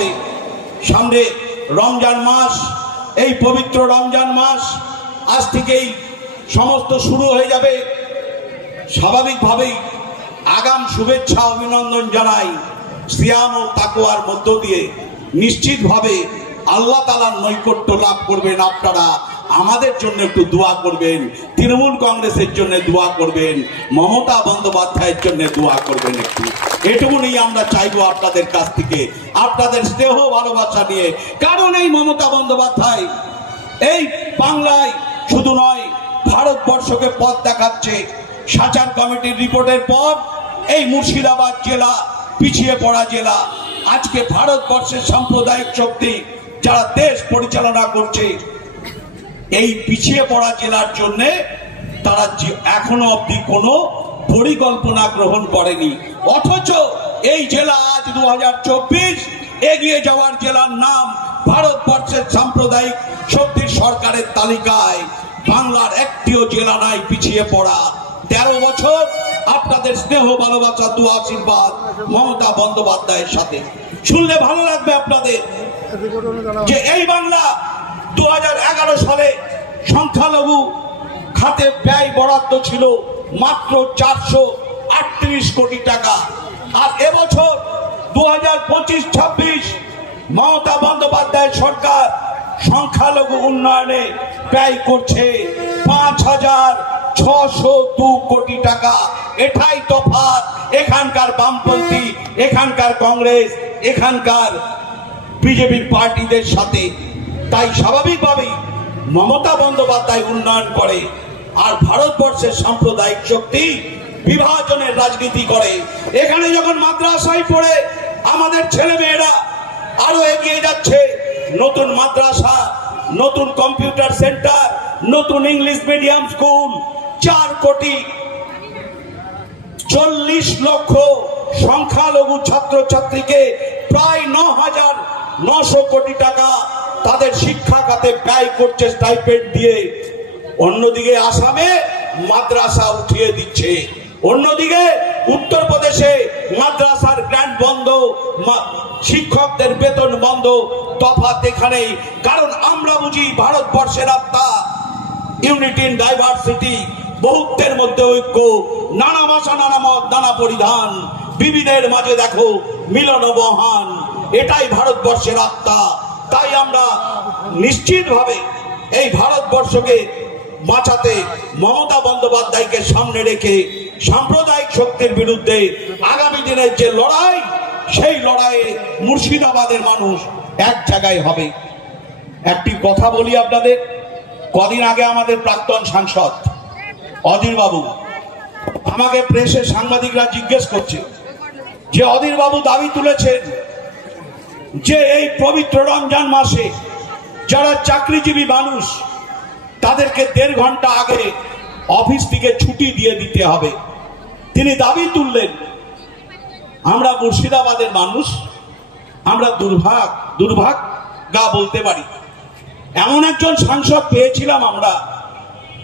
হবে। সামনে রমজান মাস, এই পবিত্র রমজান মাস আজ থেকেই সমস্ত শুরু হয়ে যাবে। স্বাভাবিকভাবেই আগাম শুভেচ্ছা অভিনন্দন জানাই সিয়াম ও তাকোয়ার মধ্য দিয়ে। নিশ্চিতভাবে আল্লাহ তালার নৈকট্য লাভ করবেন আপনারা। আমাদের জন্য একটু দোয়া করবেন। তৃণমূল কংগ্রেসের জন্য দোয়া করবেন। মমতা বন্দ্যোপাধ্যায়ের জন্য দোয়া করবেন একটু। এটুকুনি আমরা চাইব আপনাদের কাছ থেকে। আপনাদের স্নেহ, ভালোবাসা নিয়ে। কারণ এই মমতা বন্দ্যোপাধ্যায় এই বাংলায় শুধু নয়, ভারতবর্ষকে পথ দেখাচ্ছে। সাচার কমিটির রিপোর্টের পর এই মুর্শিদাবাদ জেলা, পিছিয়ে পড়া জেলা, আজকে ভারতবর্ষের সাম্প্রদায়িক শক্তি যারা দেশ পরিচালনা করছে এই পিছিয়ে পড়া জেলার জন্য তারা এখনও অবধি কোনো পরিকল্পনা গ্রহণ করেনি। অথচ এই জেলা আজ দু হাজার চব্বিশ এগিয়ে যাওয়ার জেলার নাম ভারতবর্ষের সাম্প্রদায়িক শক্তির সরকারের তালিকায় বাংলার একটিও জেলা নাই পিছিয়ে পড়া। তেরো বছর আপনাদের স্নেহ, ভালোবাসা দু আশীর্বাদ মমতা বন্দ্যোপাধ্যায়ের সাথে। শুনলে ভালো লাগবে আপনাদের যে এই বাংলা দু হাজার এগারো সালে সংখ্যালঘু খাতে ব্যয় বরাদ্দ ছিল মাত্র চারশো আটত্রিশ কোটি টাকা। আর এবছর দু হাজার পঁচিশ ছাব্বিশ মমতা বন্দ্যোপাধ্যায় সরকার সংখ্যালঘু উন্নয়নে ব্যয় করছে পাঁচ হাজার ছশো দু কোটি টাকা। এটাই তফাৎ। এখানকার বামপন্থী, এখানকার কংগ্রেস, এখানকার বিজেপি পার্টিদের সাথে। তাই স্বাভাবিকভাবেই মমতা বন্দ্যোপাধ্যায় উন্নয়ন করে আর ভারতবর্ষের সাম্প্রদায়িক শক্তি বিভাজনের রাজনীতি করে। এখানে যখন মাদ্রাসায় পড়ে আমাদের ছেলে মেয়েরা আরও এগিয়ে যাচ্ছে, নতুন মাদ্রাসা, নতুন কম্পিউটার সেন্টার, নতুন ইংলিশ মিডিয়াম স্কুল, চার কোটি চল্লিশ লক্ষ সংখ্যালঘু ছাত্রছাত্রীকে প্রায় ন হাজার নশো কোটি টাকা তাদের শিক্ষা খাতে ব্যয় করছে স্টাইপেন্ড দিয়ে। অন্যদিকে আসামে মাদ্রাসা উঠিয়ে দিচ্ছে। অন্যদিকে উত্তরপ্রদেশে মাদ্রাসার গ্র্যান্ড বন্ধ শিক্ষকদের বেতন বন্ধ, তফাৎ এখানেই। কারণ আমরা বুঝি ভারতবর্ষের আত্মা। ইউনিটি ইন ডাইভার্সিটি বহুত্বের মধ্যে ঐক্য, নানা ভাষা, নানা মত, নানা পরিধান। বিবিধের মাঝে দেখো মিলন মহান। এটাই ভারতবর্ষের আত্মা। তাই আমরা নিশ্চিতভাবে এই ভারতবর্ষকে বাঁচাতে মমতা বন্দ্যোপাধ্যায়কে সামনে রেখে সাম্প্রদায়িক শক্তির বিরুদ্ধে আগামী দিনের যে লড়াই, সেই লড়াইয়ে মুর্শিদাবাদের মানুষ এক জায়গায় হবে। একটি কথা বলি আপনাদের, কদিন আগে আমাদের প্রাক্তন সাংসদ অধীর বাবু আমাকে প্রেসে সাংবাদিকরা জিজ্ঞেস করছে যে অধীর বাবু দাবি তুলেছেন যে এই পবিত্র রমজান মাসে যারা চাকরিজীবী মানুষ, তাদেরকে দেড় ঘণ্টা আগে অফিস থেকে ছুটি দিয়ে দিতে হবে। তিনি দাবি তুললেন, আমরা মুর্শিদাবাদের মানুষ, আমরা দুর্ভাগ দুর্ভাগ গা বলতে পারি। এমন একজন সাংসদ পেয়েছিলাম আমরা,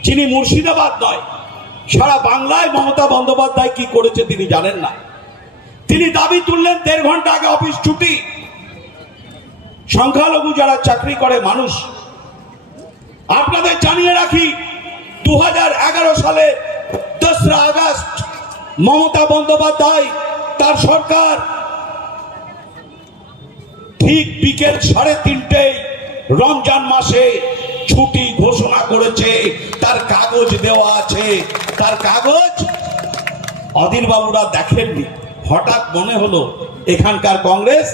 যিনি মুর্শিদাবাদ নয়, সারা বাংলায় মমতা বন্দ্যোপাধ্যায় কি করেছে তিনি জানেন না। তিনি দাবি তুললেন, দেড় ঘণ্টা আগে অফিস ছুটি সংখ্যালঘু যারা চাকরি করে মানুষ, আপনাদের জানিয়ে রাখি, দুহাজার এগারো সালে দোসরা আগস্ট মমতা বন্দ্যোপাধ্যায়, তার সরকার ঠিক বিকেল সাড়ে তিনটেই রমজান মাসে ছুটি ঘোষণা করেছে। তার কাগজ দেওয়া আছে। তার কাগজ? অধীর বাবুরা দেখেননি। হঠাৎ মনে হলো, এখানকার কংগ্রেস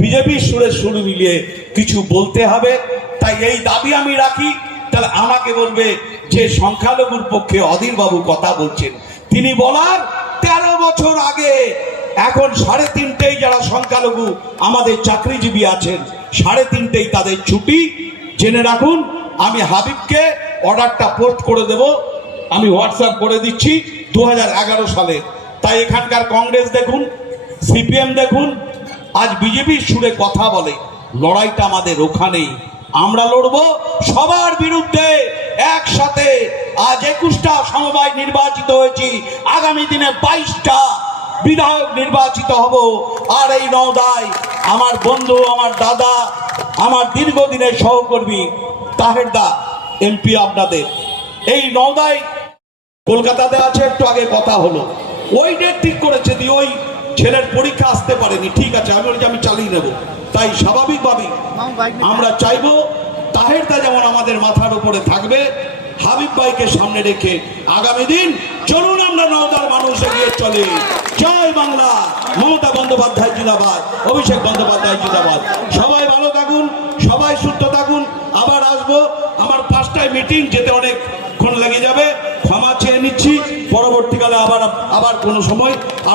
বিজেপির সুরে সুর মিলিয়ে কিছু বলতে হবে। তাই এই দাবি আমি রাখি। তাহলে আমাকে বলবে যে সংখ্যালঘুর পক্ষে অধীর বাবু কথা বলছেন। তিনি বলার তেরো বছর আগে এখন সাড়ে তিনটেই যারা সংখ্যালঘু আমাদের চাকরিজীবী আছেন, সাড়ে তিনটেই তাদের ছুটি। জেনে রাখুন, আমি হাবিবকে অর্ডারটা পোস্ট করে দেব। আমি হোয়াটসঅ্যাপ করে দিচ্ছি, দু হাজার এগারো সালে। তাই এখানকার কংগ্রেস দেখুন, সিপিএম দেখুন আজ বিজেপির সুরে কথা বলে, লড়াইটা আমাদের ওখানেই। আমরা লড়বো সবার বিরুদ্ধে, একসাথে। আজ একুশটা সমবায় নির্বাচিত হয়েছি, আগামী দিনে বাইশটা বিধায়ক নির্বাচিত হব। আর এই নওদায় আমার বন্ধু, আমার দাদা, আমার দীর্ঘদিনের সহকর্মী তাহের দা, এমপি আপনাদের। এই নওদায় কলকাতাতে আছে, একটু আগে কথা হলো। ওই ডেট ঠিক করেছে দিয়ে ওই ছেলের পরীক্ষা আসতে পারেনি। ঠিক আছে আমি বলি যে আমি চালিয়ে নেব। তাই স্বাভাবিকভাবেই আমরা চাইব তাহেরদা যেমন আমাদের মাথার উপরে থাকবে হাবিব ভাইকে সামনে রেখে আগামী দিন চলুন আমরা নওদার মানুষ এগিয়ে চলে। জয় বাংলা। মমতা বন্দ্যোপাধ্যায় জিন্দাবাদ অভিষেক বন্দ্যোপাধ্যায় জিন্দাবাদ। সবাই ভালো থাকুন সবাই সুস্থ থাকুন। আবার আসব আমার পাঁচটায় মিটিং যেতে অনেকক্ষণ লেগে যাবে। ক্ষমা চেয়ে নিচ্ছি। পরবর্তীকালে আবার আবার কোনো সময়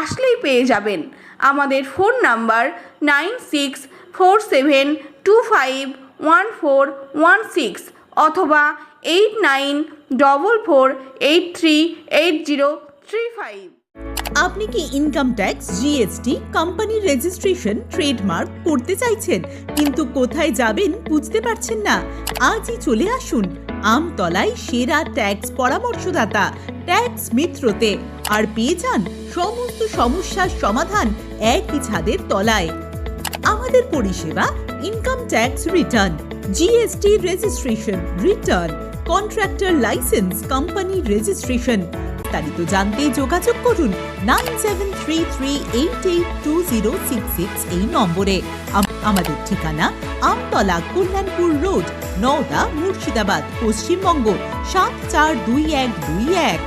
আসলেই পেয়ে যাবেন। আমাদের phone number nine six four seven two five one four one six অথবা eight nine double four eight three eight zero three five. আপনি কি ইনকাম ট্যাক্স জিএসটি কোম্পানির রেজিস্ট্রেশন ট্রেডমার্ক করতে চাইছেন, কিন্তু কোথায় যাবেন বুঝতে পারছেন না? আজই চলে আসুন আমতলায় সেরা ট্যাক্স পরামর্শদাতা ট্যাক্স মিত্রতে, আর পেয়ে যান সমস্ত সমস্যার সমাধান একই ছাদের তলায়। আমাদের পরিষেবা income tax return GST registration return contractor licence company registration বিস্তারিত জানতে যোগাযোগ করুন nine seven three three eight eight two zero six six এই নম্বরে। আমাদের ঠিকানা আমতলা কল্যাণপুর রোড নওদা মুর্শিদাবাদ পশ্চিমবঙ্গ সাত চার দুই এক দুই এক।